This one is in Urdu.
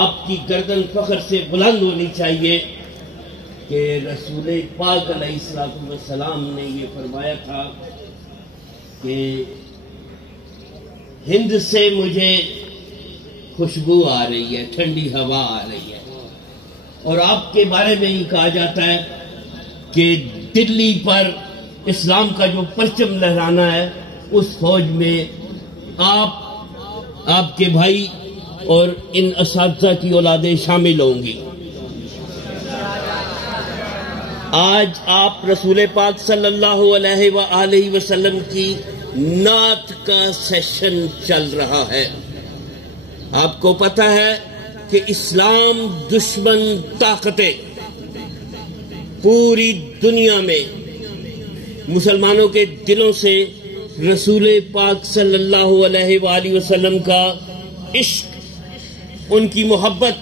آپ کی گردن فخر سے بلند ہونی چاہیے کہ رسول پاک علیہ السلام نے یہ فرمایا تھا کہ ہند سے مجھے خوشبو آ رہی ہے، ٹھنڈی ہوا آ رہی ہے، اور آپ کے بارے میں یہ کہا جاتا ہے کہ دلی پر اسلام کا جو پرچم لہرانا ہے اس فوج میں آپ کے بھائی اور ان اساتذہ کی اولادیں شامل ہوں گی۔ آج آپ رسول پاک صلی اللہ علیہ وآلہ وسلم کی نعت کا سیشن چل رہا ہے۔ آپ کو پتہ ہے کہ اسلام دشمن طاقتیں پوری دنیا میں مسلمانوں کے دلوں سے رسول پاک صلی اللہ علیہ وآلہ وسلم کا عشق، ان کی محبت